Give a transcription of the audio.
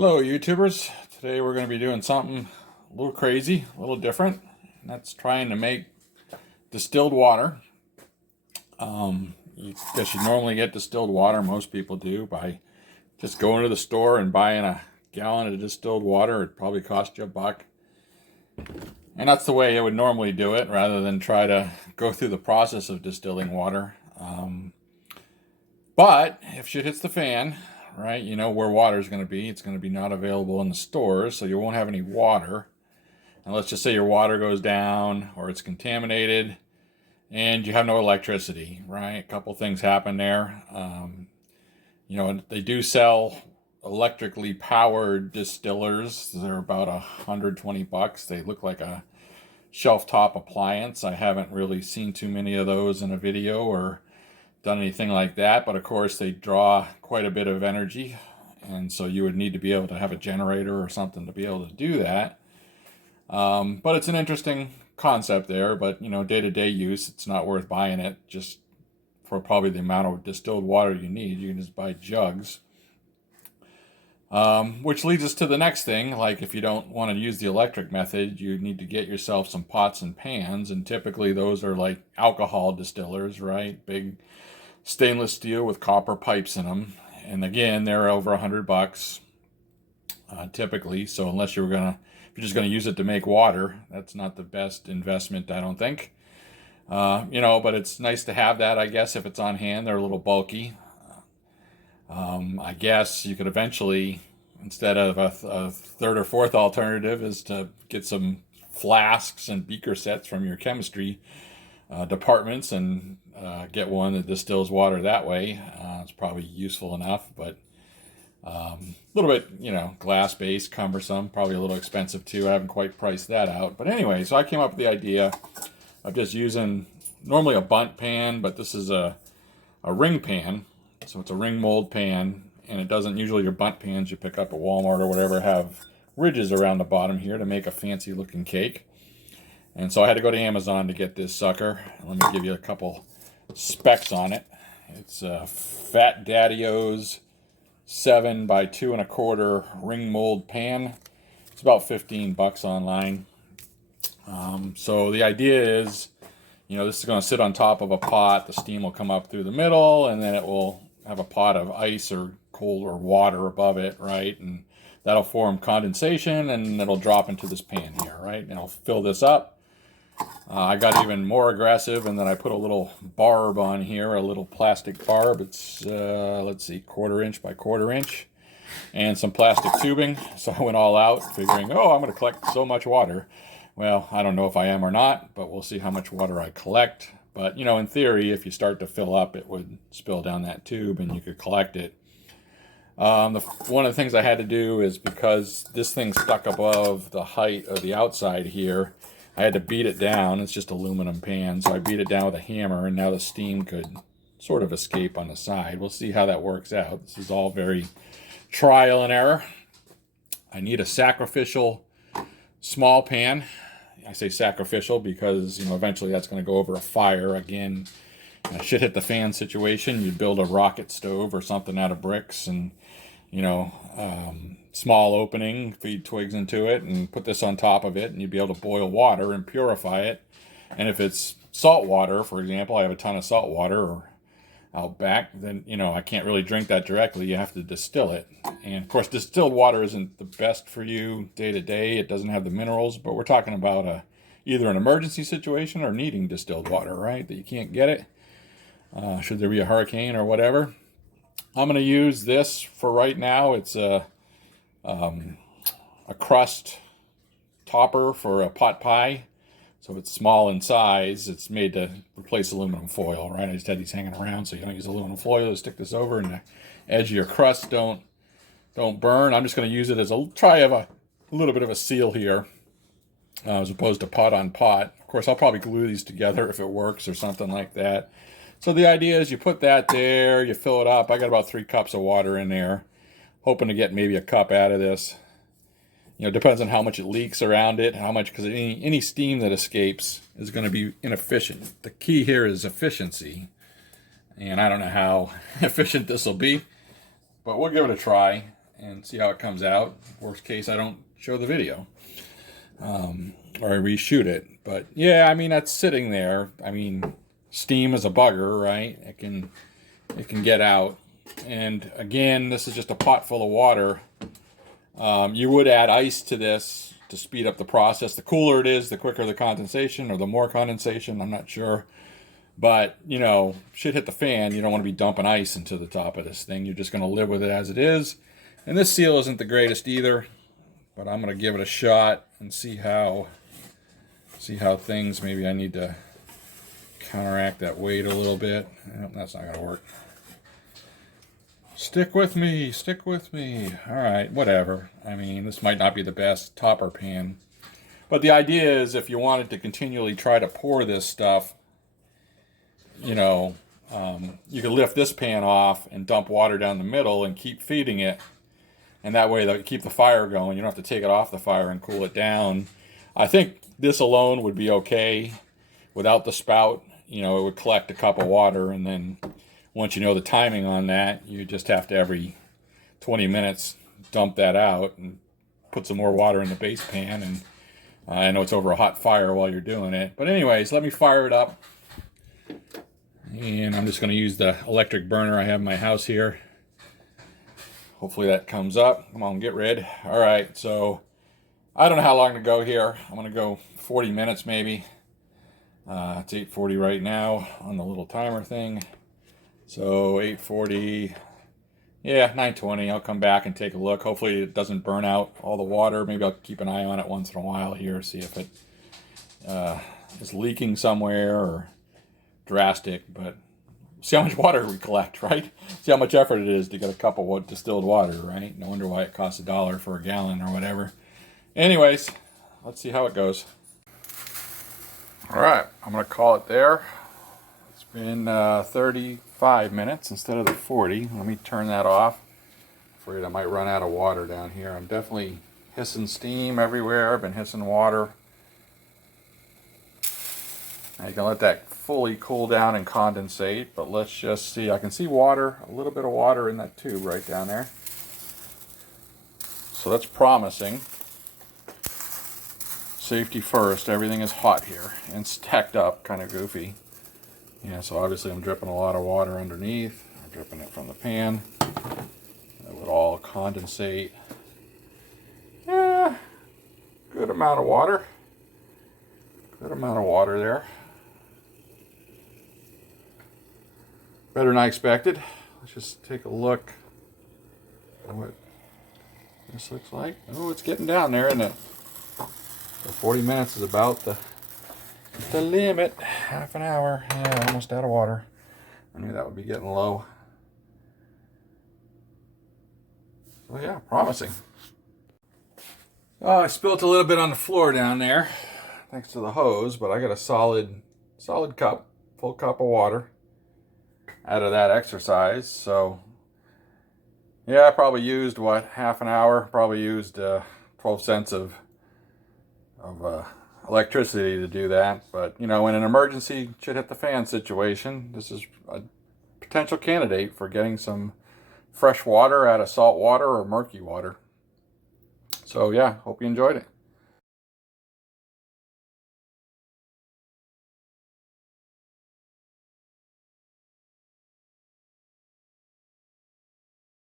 Hello YouTubers. Today we're going to be doing something a little crazy, a little different. And that's trying to make distilled water. I guess you normally get distilled water, most people do, by just going to the store and buying a gallon of distilled water. It probably cost you $1. And that's the way I would normally do it, rather than try to go through the process of distilling water. But if shit hits the fan, right, you know where water is going to be. It's going to be not available in the stores, so you won't have any water. And let's just say your water goes down or it's contaminated and you have no electricity, right? A couple things happen there. They do sell electrically powered distillers. They're about $120. They look like a shelf top appliance. I haven't really seen too many of those in a video or done anything like that, but of course they draw quite a bit of energy, and so you would need to be able to have a generator or something to be able to do that. But it's an interesting concept there, but day-to-day use, it's not worth buying it just for probably the amount of distilled water you need. You can just buy jugs. Which leads us to the next thing. Like, if you don't want to use the electric method, you need to get yourself some pots and pans, and typically those are like alcohol distillers, right? Big stainless steel with copper pipes in them, and again, they're over $100 typically. So if you're just gonna use it to make water, that's not the best investment, I don't think. But it's nice to have that, I guess, if it's on hand. They're a little bulky. I guess you could eventually, instead of a third or fourth alternative, is to get some flasks and beaker sets from your chemistry departments and get one that distills water that way. It's probably useful enough, but a little bit, glass-based, cumbersome, probably a little expensive too. I haven't quite priced that out. But anyway, so I came up with the idea of just using normally a bundt pan, but this is a ring pan. So it's a ring mold pan, and it doesn't, usually your bundt pans you pick up at Walmart or whatever have ridges around the bottom here to make a fancy looking cake. And so I had to go to Amazon to get this sucker. Let me give you a couple specs on it. It's a Fat Daddy-O's 7 by 2 1/4 ring mold pan. It's about $15 online. So the idea is, this is going to sit on top of a pot. The steam will come up through the middle, and then it will have a pot of ice or cold or water above it, right? And that'll form condensation, and it'll drop into this pan here, right? And I'll fill this up. I got even more aggressive, and then I put a little barb on here, a little plastic barb. It's, let's see, 1/4 inch by 1/4 inch, and some plastic tubing. So I went all out, figuring, I'm going to collect so much water. Well, I don't know if I am or not, but we'll see how much water I collect. But, in theory, if you start to fill up, it would spill down that tube, and you could collect it. One of the things I had to do is, because this thing's stuck above the height of the outside here, I had to beat it down. It's just aluminum pan, so I beat it down with a hammer, and now the steam could sort of escape on the side. We'll see how that works out. This is all very trial and error. I need a sacrificial small pan. I say sacrificial because, eventually that's going to go over a fire. Again, a shit hit the fan situation, you'd build a rocket stove or something out of bricks and, small opening, feed twigs into it and put this on top of it, and you'd be able to boil water and purify it. And if it's salt water, for example, I have a ton of salt water out back, then, I can't really drink that directly. You have to distill it. And of course, distilled water isn't the best for you day to day. It doesn't have the minerals, but we're talking about either an emergency situation or needing distilled water, right? That you can't get it. Should there be a hurricane or whatever. I'm going to use this for right now. It's a crust topper for a pot pie. So it's small in size. It's made to replace aluminum foil, right? I just had these hanging around, so you don't use aluminum foil. You stick this over, and the edge of your crust don't burn. I'm just going to use it as a little bit of a seal here, as opposed to pot on pot. Of course, I'll probably glue these together if it works or something like that. So the idea is you put that there, you fill it up. I got about 3 cups of water in there, hoping to get maybe a cup out of this. It depends on how much it leaks around it, because any steam that escapes is going to be inefficient. The key here is efficiency, and I don't know how efficient this will be, but we'll give it a try. and see how it comes out. Worst case, I don't show the video. Or reshoot it. But yeah, I mean, that's sitting there. I mean, steam is a bugger, right? It can get out. And again, this is just a pot full of water. You would add ice to this to speed up the process. The cooler it is, the quicker the condensation, or the more condensation, I'm not sure. But, you know, shit hit the fan. You don't want to be dumping ice into the top of this thing. You're just going to live with it as it is. And this seal isn't the greatest either, but I'm going to give it a shot and see how things, maybe I need to counteract that weight a little bit. Nope, that's not going to work. Stick with me, stick with me. All right, whatever. I mean, this might not be the best topper pan, but the idea is if you wanted to continually try to pour this stuff, you know, you could lift this pan off and dump water down the middle and keep feeding it, and that way they'll keep the fire going. You don't have to take it off the fire and cool it down. I think this alone would be okay without the spout. You know, it would collect a cup of water, and then once you know the timing on that, you just have to every 20 minutes dump that out and put some more water in the base pan. And I know it's over a hot fire while you're doing it. But anyways, let me fire it up. And I'm just going to use the electric burner I have in my house here. Hopefully that comes up. Come on, get red. All right, so I don't know how long to go here. I'm going to go 40 minutes maybe. It's 8:40 right now on the little timer thing. So 8:40, yeah, 9:20. I'll come back and take a look. Hopefully it doesn't burn out all the water. Maybe I'll keep an eye on it once in a while here, see if it is leaking somewhere or drastic. But see how much water we collect, right? See how much effort it is to get a cup of distilled water, right? No wonder why it costs $1 for a gallon or whatever. Anyways, let's see how it goes. All right, I'm going to call it there. It's been 35 minutes instead of the 40. Let me turn that off. Afraid I might run out of water down here. I'm definitely hissing steam everywhere. I've been hissing water. Now you can let that fully cool down and condensate, but let's just see. I can see water, a little bit of water in that tube right down there. So that's promising. Safety first. Everything is hot here and stacked up, kind of goofy. Yeah, so obviously I'm dripping a lot of water underneath. I'm dripping it from the pan. That would all condensate. Yeah, good amount of water. Good amount of water there. Better than I expected. Let's just take a look at what this looks like. Oh, it's getting down there, isn't it? So 40 minutes is about the limit. Half an hour. Yeah, almost out of water. I knew that would be getting low. So yeah, promising. Oh, I spilt a little bit on the floor down there, thanks to the hose, but I got a solid cup, full cup of water out of that exercise. So yeah, I probably used half an hour. Probably used 12 cents of electricity to do that. But you know, in an emergency shit hit the fan situation, this is a potential candidate for getting some fresh water out of salt water or murky water. So yeah, hope you enjoyed it.